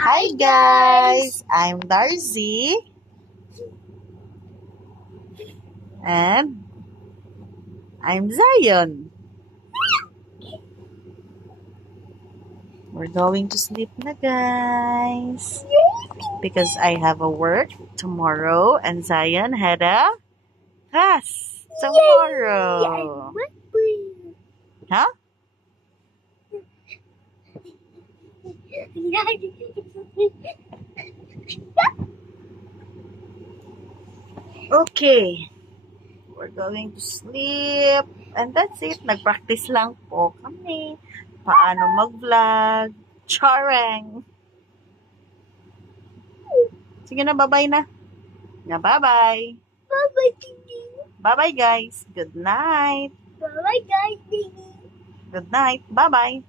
Hi guys, I'm Darcy and I'm Zion. We're going to sleep na guys because I have a work tomorrow and Zion had a class tomorrow. Huh? Okay. We're going to sleep. And that's it. Nag-practice lang po kami. Paano mag-vlog. Charang. Sige na, bye-bye na. Bye-bye. Bye-bye, Didi. Bye-bye, guys. Good night. Bye-bye, guys, Didi. Good night. Bye-bye.